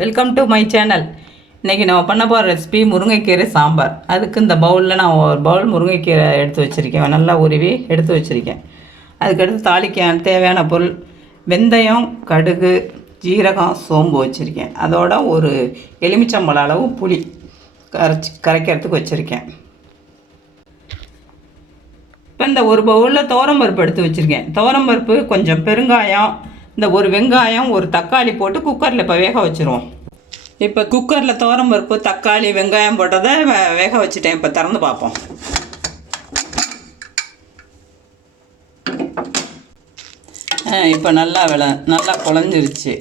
Welcome to my channel. இன்றைக்கி நம்ம பண்ண போகிற ரெசிபி முருங்கைக்கீரை சாம்பார். அதுக்கு இந்த பவுலில் நான் ஒரு பவுல் முருங்கைக்கீரை எடுத்து வச்சுருக்கேன், நல்லா உருவி எடுத்து வச்சுருக்கேன். அதுக்கடுத்து தாளிக்க தேவையான பொருள் வெந்தயம், கடுகு, ஜீரகம், சோம்பு வச்சுருக்கேன். அதோட ஒரு எலுமிச்சம்பழ அளவு புளி கரைக்கிறதுக்கு வச்சுருக்கேன். இப்போ இந்த ஒரு பவுலில் துவரம்பருப்பு எடுத்து வச்சுருக்கேன். துவரம்பருப்பு, கொஞ்சம் பெருங்காயம், இந்த ஒரு வெங்காயம், ஒரு தக்காளி போட்டு குக்கரில் இப்போ வேக வச்சுருவோம். இப்போ குக்கரில் துவரம்பருப்பு, தக்காளி, வெங்காயம் போட்டதை வேக வச்சுட்டேன். இப்போ திறந்து பார்ப்போம். இப்போ நல்லா குழஞ்சிருச்சு.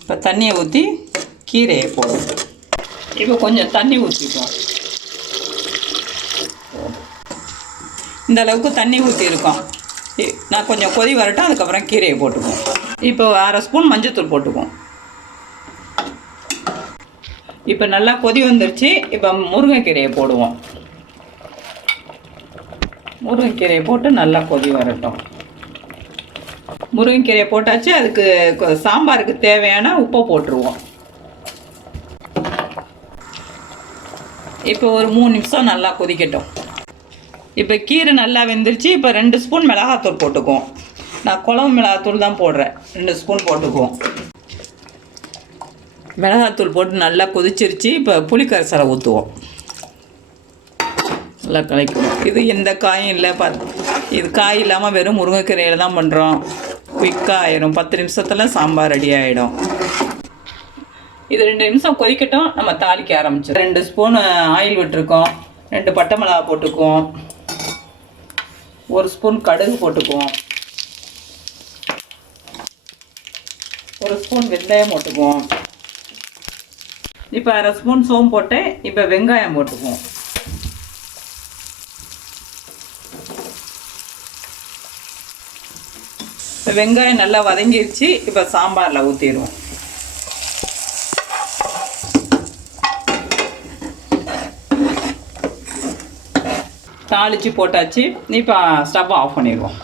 இப்போ தண்ணியை ஊற்றி கீரையை போடுவோம். இப்போ கொஞ்சம் தண்ணி ஊற்றிப்போம். இந்த அளவுக்கு தண்ணி ஊற்றிருக்கோம். நான் கொஞ்சம் கொதி வரட்டும், அதுக்கப்புறம் கீரையை போட்டுக்குவோம். இப்போ அரை ஸ்பூன் மஞ்சத்தூள் போட்டுக்குவோம். இப்போ நல்லா கொதி வந்துருச்சு. இப்போ முருங்கைக்கீரையை போடுவோம். முருங்கைக்கீரையை போட்டு நல்லா கொதி வரட்டும். முருங்கைக்கீரையை போட்டாச்சு. அதுக்கு சாம்பாருக்கு தேவையான உப்பை போட்டுருவோம். இப்போ ஒரு 3 நிமிஷம் நல்லா கொதிக்கட்டும். இப்போ கீரை நல்லா வெந்துருச்சு. இப்போ 2 ஸ்பூன் மிளகாத்தூள் போட்டுக்குவோம். நான் குழம்பு மிளகாத்தூள் தான் போடுறேன். 2 ஸ்பூன் போட்டுக்குவோம். மிளகாத்தூள் போட்டு நல்லா கொதிச்சிருச்சு. இப்போ புளிக்கரைசலை ஊற்றுவோம். நல்லா கலக்குவோம். இது எந்த காயும் இல்லை, இது காய் இல்லாமல் வெறும் முருங்கைக்கீரையில் தான் பண்ணுறோம். குயிக்காக ஆயிரும். 10 நிமிஷத்தில் சாம்பார் ரெடி ஆகிடும். இது 2 நிமிஷம் கொதிக்கட்டும். நம்ம தாளிக்க ஆரம்பிச்சோம். 2 ஸ்பூன் ஆயில் விட்டுருக்கோம். 2 பட்டை மிளகா போட்டுக்குவோம். 1 ஸ்பூன் கடுகு போட்டுக்குவோம். 1 ஸ்பூன் வெந்தயம் போட்டுக்குவோம். இப்போ அரை ஸ்பூன் சோம்பு போட்டு இப்போ வெங்காயம் போட்டுக்குவோம். இப்போ வெங்காயம் நல்லா வதங்கிருச்சு. இப்போ சாம்பாரில் ஊற்றிடுவோம். தாளித்து போட்டாச்சு. இப்போ ஸ்டவ் ஆஃப் பண்ணிடுவோம்.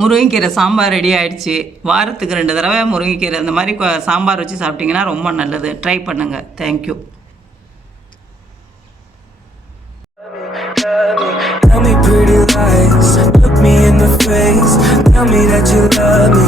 முருங்கைக்கீரை சாம்பார் ரெடி ஆகிடுச்சு. வாரத்துக்கு 2 தடவை முருங்கைக்கீரை இந்த மாதிரி சாம்பார் வச்சு சாப்பிட்டிங்கன்னா ரொம்ப நல்லது. ட்ரை பண்ணுங்கள். Thank you. Tell me pretty lies, look me in the face, tell me that you love me.